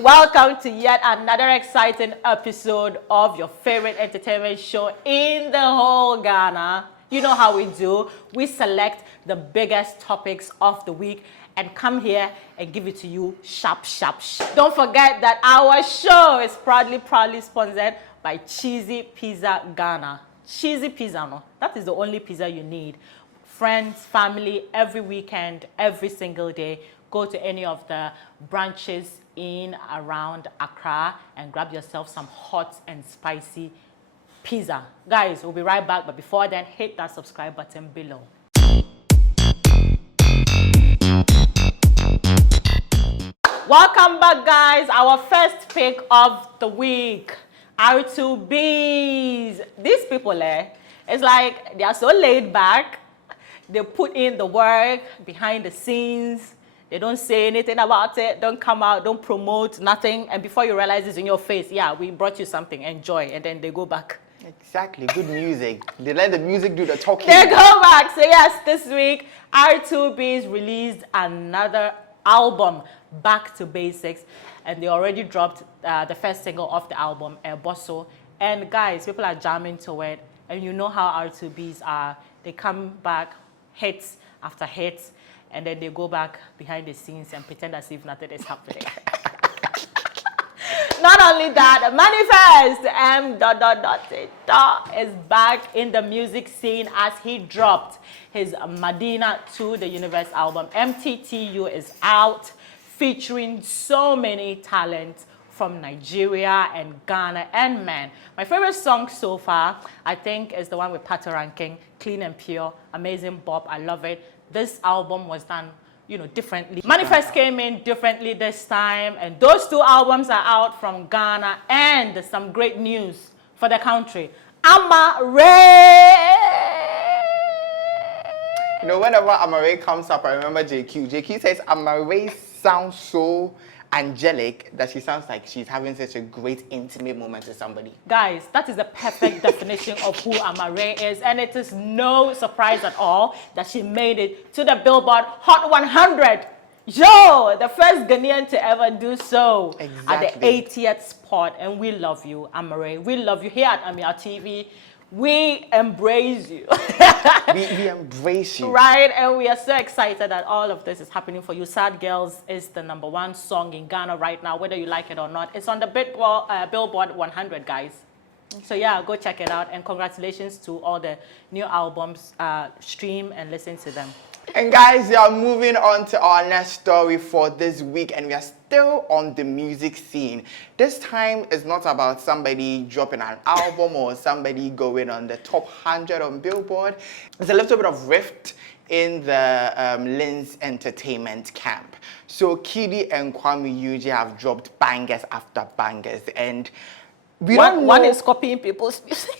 Welcome to yet another exciting episode of your favorite entertainment show in the whole Ghana. You know how we do. We select the biggest topics of the week and come here and give it to you sharp. Don't forget that our show is proudly sponsored by Cheesy Pizza Ghana. Cheesy pizza, no? That is the only pizza you need. Friends, family, every weekend, every single day. Go to any of the branches in around Accra and grab yourself some hot and spicy pizza. Guys, we'll be right back, but before then, hit that subscribe button below. Welcome back, guys. Our first pick of the week, R2Bs. These people, it's like they are so laid back. They put in the work behind the scenes. They don't say anything about it, don't come out, don't promote, nothing. And before you realize it's in your face, yeah, we brought you something, enjoy. And then they go back. Exactly, good music. They let the music do the talking. They go back. So yes, this week, R2Bs released another album, Back to Basics. And they already dropped the first single of the album, Bosso. And guys, people are jamming to it. And you know how R2Bs are. They come back, hits after hits. And then they go back behind the scenes and pretend as if nothing is happening. Not only that, Manifest is back in the music scene as he dropped his Medina to the Universe album. MTTU is out, featuring so many talents from Nigeria and Ghana. And man, my favorite song so far, I think, is the one with Pato Ranking, Clean and Pure, amazing bop. I love it. This album was done, differently. Manifest came in differently this time, and those two albums are out from Ghana, and some great news for the country. Amare! Whenever Amare comes up, I remember JQ. JQ says Amare sounds so angelic that she sounds like she's having such a great intimate moment with somebody. Guys, that is the perfect definition of who Amare is, and it is no surprise at all that she made it to the Billboard Hot 100. Yo, the first Ghanaian to ever do so. Exactly. At the 80th spot, and we love you, Amare. We love you here at Ameyaw TV. We embrace you. we embrace you. Right, and we are so excited that all of this is happening for you. Sad Girls is the #1 song in Ghana right now, whether you like it or not. It's on the Billboard 100, guys. So yeah, go check it out. And congratulations to all the new albums. Stream and listen to them. And guys, we are moving on to our next story for this week, and we are still on the music scene. This time is not about somebody dropping an album or somebody going on the top 100 on Billboard. There's a little bit of rift in the Lens Entertainment camp. So Kyujin and Kyujin have dropped bangers after bangers, and one is copying people's music.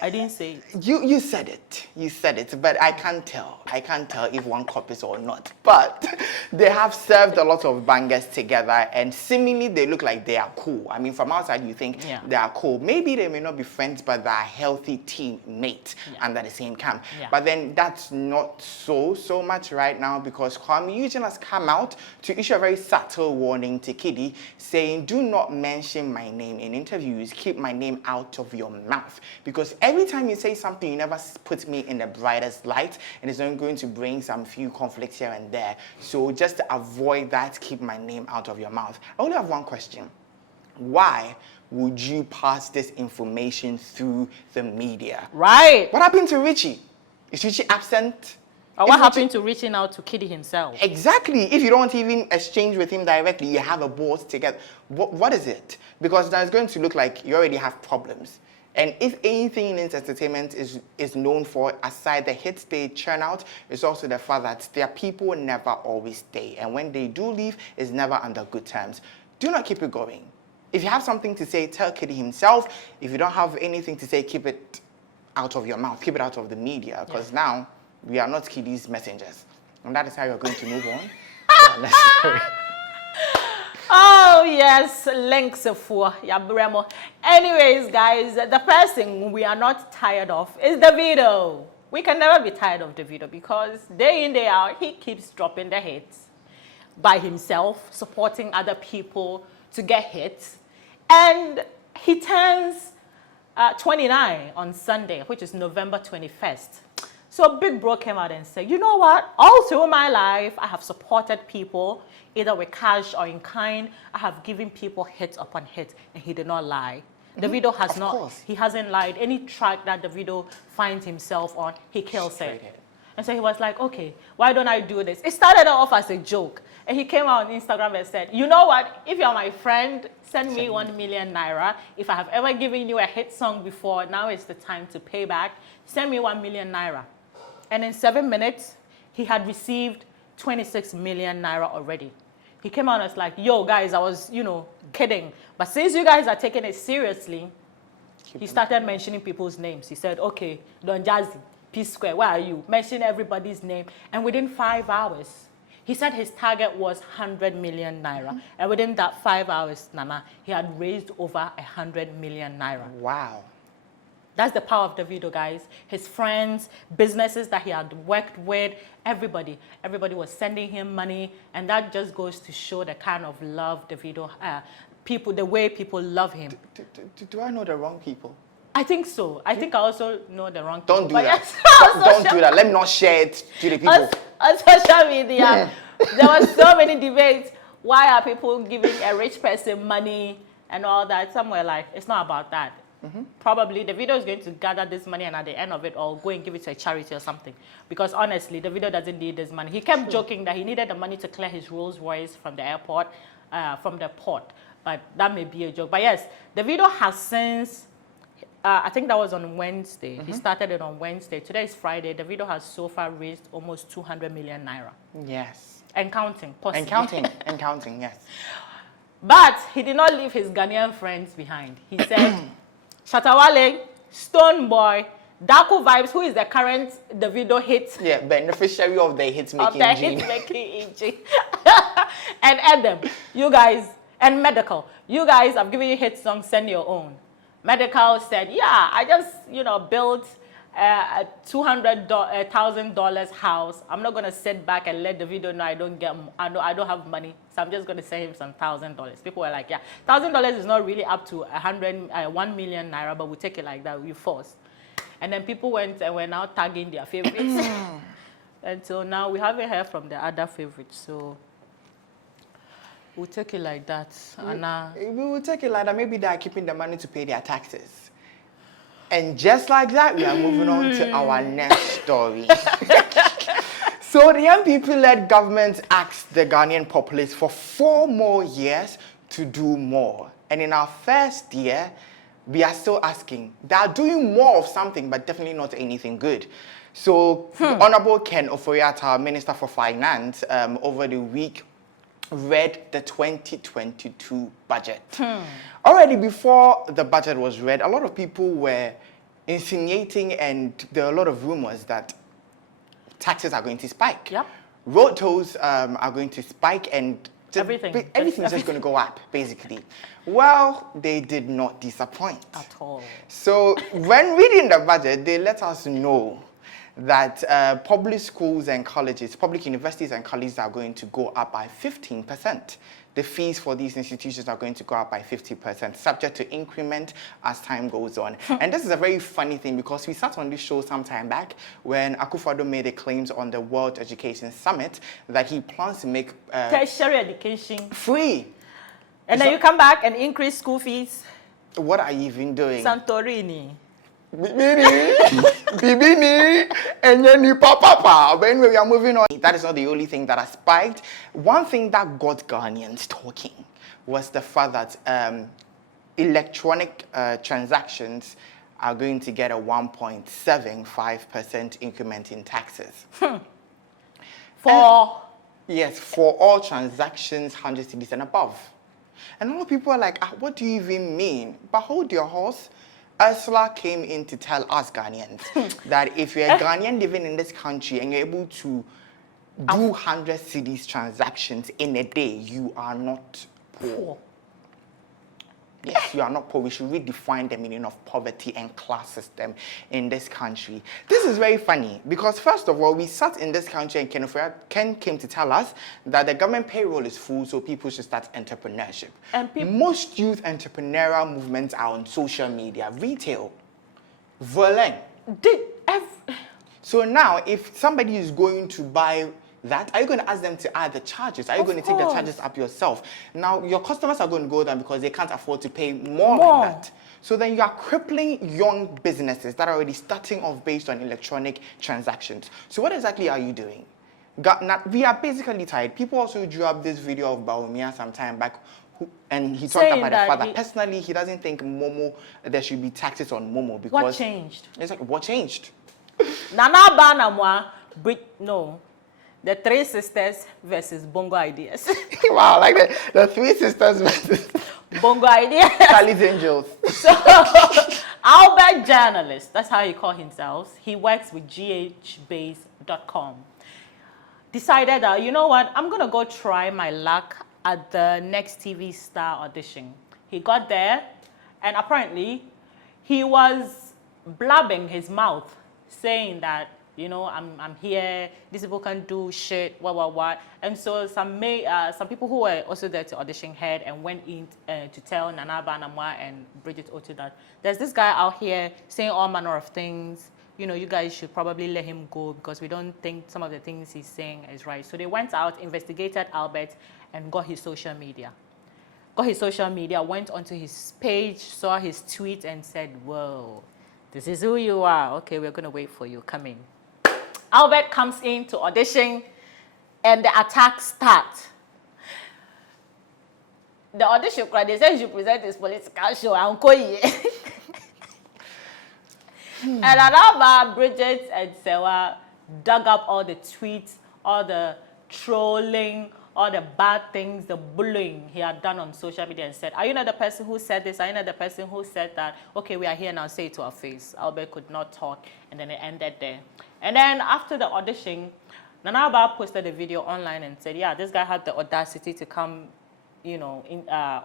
I didn't say it. You said it. You said it, but I can't tell. I can't tell if one copies or not. But they have served a lot of bangers together, and seemingly they look like they are cool. I mean, from outside you think they are cool. Maybe they may not be friends, but they're a healthy teammate under the same camp. Yeah. But then that's not so much right now, because Kyujin has come out to issue a very subtle warning to Kyujin, saying, "Do not mention my name in interviews. Keep my name out of your mouth, because every time you say something, you never put me in the brightest light, and it's only going to bring some few conflicts here and there. So just to avoid that, keep my name out of your mouth." I only have one question. Why would you pass this information through the media? Right. What happened to Richie? Is Richie absent? Or what happened to reaching out to Kyujin himself? Exactly. If you don't even exchange with him directly, you have a board together. What is it? Because now it's going to look like you already have problems. And if anything in entertainment is known for, aside the hits they churn out, is also the fact that their people never always stay. And when they do leave, it's never under good terms. Do not keep it going. If you have something to say, tell Kyujin himself. If you don't have anything to say, keep it out of your mouth. Keep it out of the media. Because now, we are not Kyujin's messengers. And that is how you're going to move on. Oh, yes, links for Yabremo. Anyways, guys, the person we are not tired of is Davido. We can never be tired of Davido because day in, day out, he keeps dropping the hits by himself, supporting other people to get hit. And he turns 29 on Sunday, which is November 21st. So Big Bro came out and said, you know what? All through my life, I have supported people, either with cash or in kind. I have given people hit upon hit, and he did not lie. Davido has he hasn't lied. Any track that Davido finds himself on, he kills it. And so he was like, okay, why don't I do this? It started off as a joke. And he came out on Instagram and said, you know what? If you're my friend, send me 1 million naira. If I have ever given you a hit song before, now is the time to pay back. Send me 1 million naira. And in 7 minutes, he had received 26 million naira already. He came out and was like, yo, guys, I was, kidding. But since you guys are taking it seriously, he started mentioning people's names. He said, okay, Don Jazzy, P-Square, where are you? Mention everybody's name. And within 5 hours, he said his target was 100 million naira. And within that 5 hours, Nana, he had raised over 100 million naira. Wow. That's the power of Davido, guys. His friends, businesses that he had worked with, everybody was sending him money. And that just goes to show the kind of love Davido, the way people love him. Do I know the wrong people? I think so. I think I also know the wrong people. Don't do that. Yes, don't do that. Let me not share it to the people. On social media, there were so many debates. Why are people giving a rich person money and all that? Some were like, it's not about that. Probably Davido is going to gather this money and at the end of it all, go and give it to a charity or something. Because honestly, Davido doesn't need this money. He kept joking that he needed the money to clear his Rolls Royce from the airport, from the port. But that may be a joke. But yes, Davido has since, I think that was on Wednesday. He started it on Wednesday. Today is Friday. Davido has so far raised almost 200 million naira. Yes. And counting, possibly. And counting, yes. But he did not leave his Ghanaian friends behind. He said, Shatawale, Stone Boy, Daku Vibes, who is the current Davido hit. Yeah, beneficiary of the hit-making gene. And Adam, you guys, and Medical, you guys, I've given you hit songs, send your own. Medical said, yeah, I just, built a $200,000 house. I'm not going to sit back and let Davido know I don't have money. So I'm just going to send him some $1,000. People were like, yeah, $1,000 is not really up to 1 million naira, but we take it like that, we forced. And then people went and were now tagging their favorites. And so now we haven't heard from the other favorites. So we'll take it like that. We will take it like that. Maybe they are keeping the money to pay their taxes. And just like that, we are moving on to our next story. So the MPP-led government asked the Ghanaian populace for 4 more years to do more. And in our first year, we are still asking. They are doing more of something, but definitely not anything good. So the Honorable Ken Ofori-Atta, Minister for Finance, over the week, read the 2022 budget. Already before the budget was read, a lot of people were insinuating, and there are a lot of rumors that taxes are going to spike. Yep. Road tolls are going to spike, and everything's just going to go up, basically. Well, they did not disappoint. At all. So when reading the budget, they let us know that public schools and colleges, public universities and colleges are going to go up by 15%. The fees for these institutions are going to go up by 50%, subject to increment as time goes on. And this is a very funny thing because we sat on this show some time back when Akufo-Addo made the claims on the World Education Summit that he plans to make tertiary education free. And then you come back and increase school fees. What are you even doing? Santorini. Bibini, and then you papa. But anyway, we are moving on. That is not the only thing that has spiked. One thing that got Ghanaians talking was the fact that electronic transactions are going to get a 1.75% increment in taxes. Yes, for all transactions, 100 cedis and above. And a lot of people are like, what do you even mean? But hold your horse. Ursula came in to tell us Ghanaians that if you're a Ghanaian living in this country and you're able to do 100 cedis transactions in a day, you are not poor. Yes, you are not poor. We should redefine the meaning of poverty and class system in this country. This is very funny because, first of all, we sat in this country and Ken came to tell us that the government payroll is full, so people should start entrepreneurship. And most youth entrepreneurial movements are on social media, retail, Verlaine. So now, if somebody is going to buy that, are you going to ask them to add the charges? Are you going to take the charges up yourself? Now, your customers are going to go down because they can't afford to pay more than that. So then you are crippling young businesses that are already starting off based on electronic transactions. So what exactly are you doing? We are basically tired. People also drew up this video of Ameyaw some time back, and he talked about the father. Personally, he doesn't think there should be taxes on Momo because... What changed? It's like, what changed? Nana Banamwa, no. The Three Sisters versus Bongo Ideas. Wow, like the Three Sisters versus Bongo Ideas. Charlie's Angels. So, Albert journalist, that's how he calls himself. He works with ghbase.com. Decided that, you know what, I'm going to go try my luck at the Next TV Star audition. He got there, and apparently, he was blabbing his mouth, saying that, you know, I'm here, these people can do shit, what. And so some people who were also there to audition heard and went in to tell Nana Banamwa and Bridget Otoo that there's this guy out here saying all manner of things. You know, you guys should probably let him go because we don't think some of the things he's saying is right. So they went out, investigated Albert, and got his social media. Went onto his page, saw his tweet, and said, whoa, this is who you are. Okay, we're going to wait for you. Come in. Albert comes in to audition, and the attacks start. The audition, they said you present this political show. And Alaba, Bridget, and Sewa dug up all the tweets, all the trolling, all the bad things, the bullying he had done on social media, and said, are you not the person who said this? Are you not the person who said that? Okay, we are here now, say it to our face. Albert could not talk, and then it ended there. And then after the audition, Nanaba posted a video online and said, yeah, this guy had the audacity to come, you know,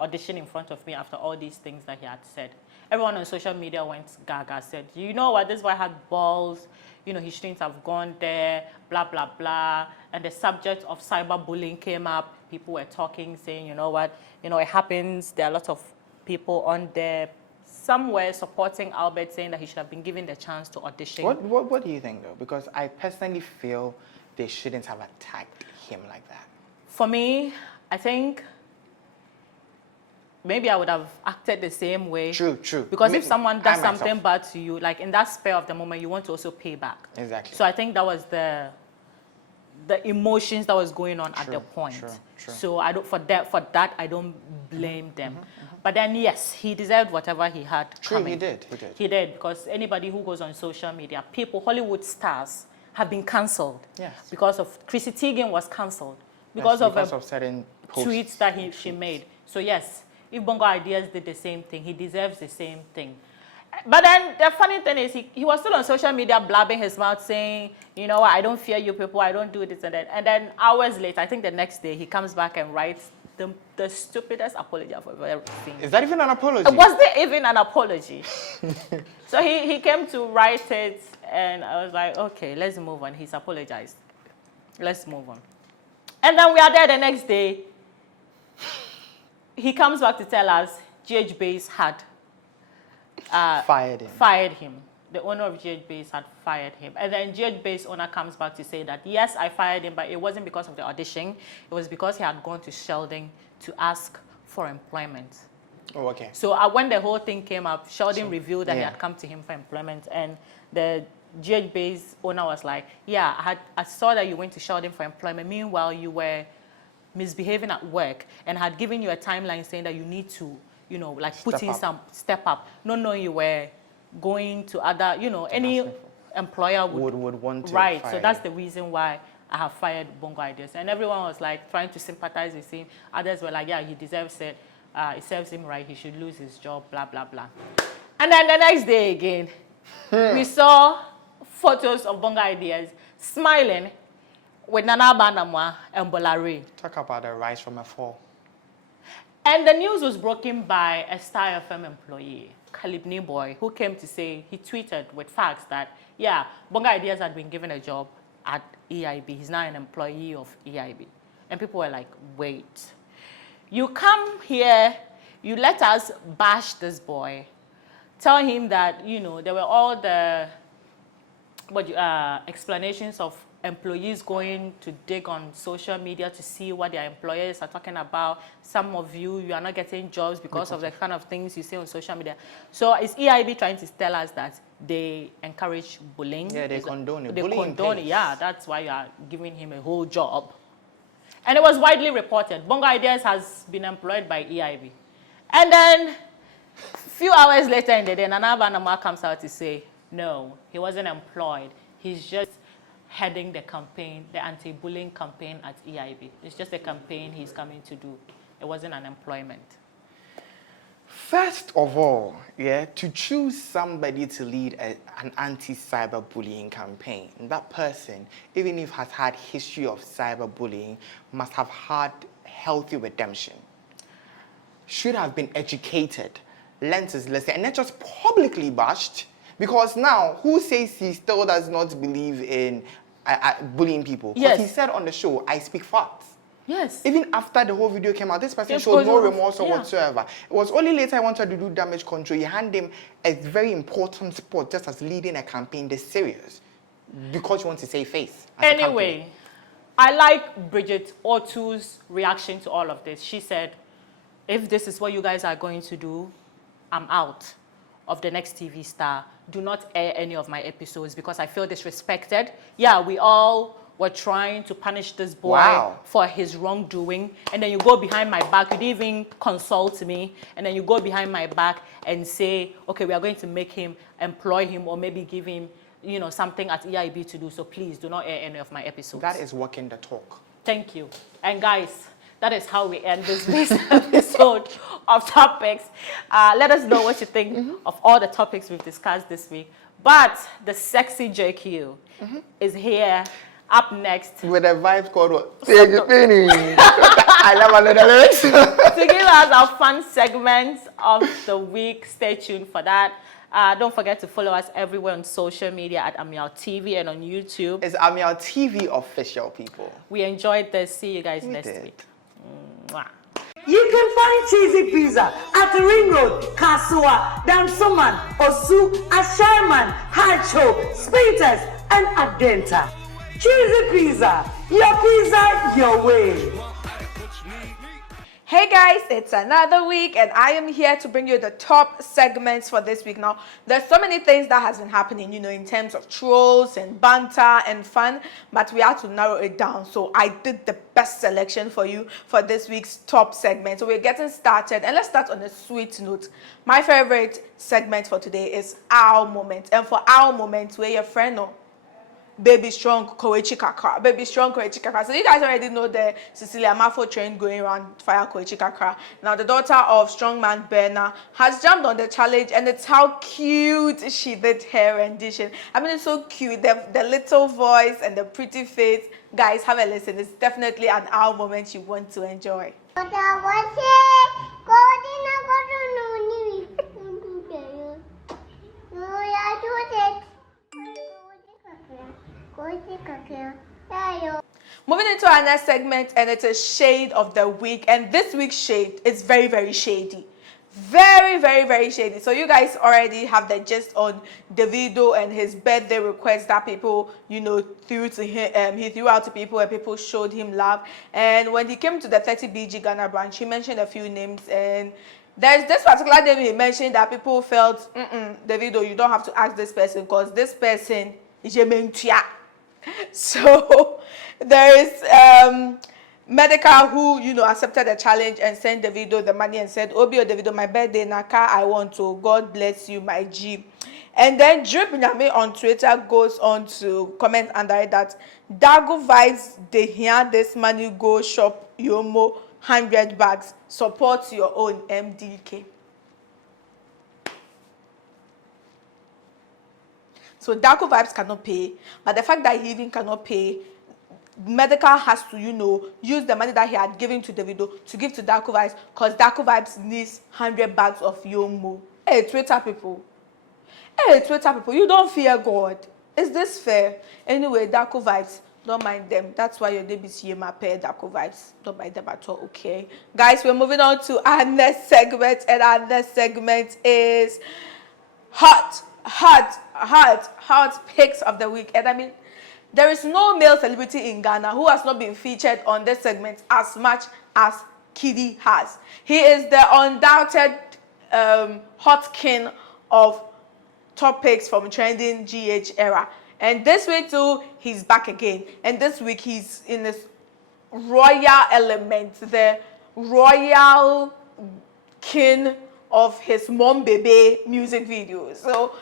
audition in front of me after all these things that he had said. Everyone on social media went gaga, said, you know what, this guy had balls, you know, he shouldn't have gone there, blah, blah, blah. And the subject of cyberbullying came up. People were talking, saying, you know what, you know, it happens. There are a lot of people on there. Some were supporting Albert, saying that he should have been given the chance to audition. What do you think, though? Because I personally feel they shouldn't have attacked him like that. For me, I think maybe I would have acted the same way. True. Because if someone does something bad to you, like in that spur of the moment, you want to also pay back. Exactly. So I think that was the emotions that was going on at the point. True. So I don't for that I don't blame them. But then yes, he deserved whatever he had. True, coming. He did. Because anybody who goes on social media, Hollywood stars have been cancelled. Yes. Because of Chrissy Teigen was cancelled because of certain tweets that she made. So yes, if Bongo Ideas did the same thing, he deserves the same thing. But then the funny thing is he was still on social media blabbing his mouth saying, you know what, I don't fear you people, I don't do this and that. And then hours later, I think the next day, he comes back and writes the stupidest apology I've ever seen. Is that even an apology? Was there even an apology? So he came to write it, and I was like, okay, let's move on. He's apologized. Let's move on. And then we are there the next day. He comes back to tell us GHBase had fired him. The owner of GHBase had fired him. And then GHBase owner comes back to say that, yes, I fired him, but it wasn't because of the audition. It was because he had gone to Sheldon to ask for employment. Oh, okay. So when the whole thing came up, Sheldon revealed that he had come to him for employment. And the GHBase owner was like, yeah, I saw that you went to Sheldon for employment. Meanwhile, you were misbehaving at work and had given you a timeline saying that you need to, you know, like put in some step up. Not knowing you were going to other, you know, any employer would want to fire. So that's the reason why I have fired Bongo Ideas. And everyone was like trying to sympathize with him. Others were like, yeah, he deserves it. It serves him right. He should lose his job, blah, blah, blah. And then the next day again, we saw photos of Bongo Ideas smiling with Nana Banamwa and Bolare. Talk about the rise from a fall. And the news was broken by a Star FM employee, Kalibni Boy, who came to say, he tweeted with facts that, yeah, Bonga Ideas had been given a job at EIB. He's now an employee of EIB. And people were like, wait. You come here, you let us bash this boy, tell him that, you know, there were all the explanations of employees going to dig on social media to see what their employers are talking about. Some of you are not getting jobs because of the kind of things you say on social media. So is EIB trying to tell us that they encourage bullying? Yeah, they condone it. They Bullying condone it, pays. yeah. That's why you are giving him a whole job. And it was widely reported. Bonga Ideas has been employed by EIB. And then a few hours later in the day, Nana Banama comes out to say, no, he wasn't employed. He's just heading the campaign, the anti-bullying campaign at EIB. It's just a campaign he's coming to do. It wasn't an employment. First of all, yeah, to choose somebody to lead an anti-cyberbullying campaign, that person, even if has had history of cyberbullying, must have had healthy redemption. Should have been educated, learned his lesson, and not just publicly bashed. Because now, who says he still does not believe in bullying people? Because he said on the show, I speak facts. Yes. Even after the whole video came out, this person showed no remorse or whatsoever. It was only later I wanted to do damage control. You hand him a very important spot just as leading a campaign this serious. Because you want to save face. Anyway, I like Bridget Otoo's reaction to all of this. She said, if this is what you guys are going to do, I'm out of the next TV star. Do not air any of my episodes because I feel disrespected. Yeah, we all were trying to punish this boy for his wrongdoing. And then you go behind my back. You didn't even consult me. And then you go behind my back and say, okay, we are going to make him, employ him, or maybe give him, you know, something at EIB to do. So please do not air any of my episodes. That is walking the talk. Thank you. And guys, that is how we end this week's episode of Topics. Let us know what you think of all the topics we've discussed this week. But the sexy JQ is here, up next. With a vibe called what? I love another lyrics. To give us our fun segments of the week. Stay tuned for that. Don't forget to follow us everywhere on social media at Ameyaw TV and on YouTube. It's Ameyaw TV official, people. We enjoyed this. See you guys next week. Mwah. You can find cheesy pizza at the Ring Road, Kasua, Dansoman, Osu, Asherman, Hacho, Spintex, and Adenta. Cheesy pizza, your way. Hey guys, it's another week and I am here to bring you the top segments for this week. Now, there's so many things that has been happening, you know, in terms of trolls and banter and fun, but we had to narrow it down. So I did the best selection for you for this week's top segment. So we're getting started and let's start on a sweet note. My favorite segment for today is Our Moment. And for Our Moment, we're your friend, Baby Strong Koichi Kakra. Baby Strong Koichi Kakra. So you guys already know the Cecilia Mafo train going around Fire Koichi Kakra. Now the daughter of strongman Berna has jumped on the challenge and it's how cute she did her rendition. I mean, it's so cute. The little voice and the pretty face. Guys, have a listen. It's definitely an Our Moment you want to enjoy. Moving into our next segment, and it's a shade of the week. And this week's shade is very, very shady. Very, very, very shady. So you guys already have the gist on Davido and his birthday request that people, you know, threw to him. He threw out to people and people showed him love. And when he came to the 30BG Ghana branch, he mentioned a few names. And there's this particular name he mentioned that people felt, Davido, you don't have to ask this person because this person is a mentia. So there is Medical who, you know, accepted the challenge and sent Davido the money and said, Obi or Davido, my birthday, Naka, I want to. God bless you, my G. And then Drip Nyame on Twitter goes on to comment under it that Dago vibes, they hear this money, go shop Yomo 100 bags. Support your own MDK. So Dago vibes cannot pay, but the fact that he even cannot pay, Medical has to, use the money that he had given to Davido to give to Darko Vibes, because Darko Vibes needs 100 bags of Yomo. Hey, Twitter people, you don't fear God. Is this fair? Anyway, Darko Vibes, don't mind them. That's why your DBC my pair Darko Vibes. Don't mind them at all, okay? Guys, we're moving on to our next segment, and our next segment is hot picks of the week. And I mean, there is no male celebrity in Ghana who has not been featured on this segment as much as Kiddy has. He is the undoubted hot king of top picks from trending GH era. And this week too, he's back again. And this week he's in this royal element, the royal king of his Mom Bebe music video. So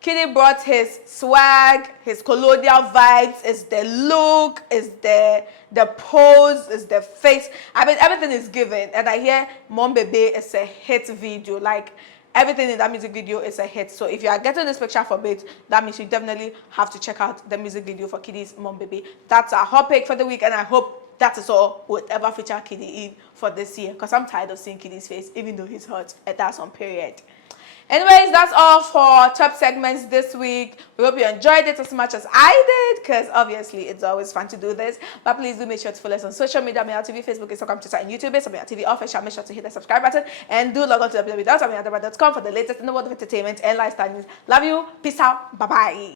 Kiddy brought his swag, his colonial vibes, is the look, is the pose, is the face. I mean, everything is given. And I hear Mom Bebe is a hit video. Like, everything in that music video is a hit. So if you are getting this picture for bait, that means you definitely have to check out the music video for Kiddy's Mom Bebe. That's our hot pick for the week, and I hope that is all would ever feature Kiddy in for this year, because I'm tired of seeing Kiddy's face, even though he's hot, and that's on period. Anyways, that's all for top segments this week. We hope you enjoyed it as much as I did, because obviously it's always fun to do this. But please do make sure to follow us on social media, Ameyaw TV, Facebook, Instagram, Twitter, and YouTube. It's Ameyaw TV official. Make sure to hit the subscribe button, and do log on to www.ameyawtv.com for the latest in the world of entertainment and lifestyle news. Love you. Peace out. Bye-bye.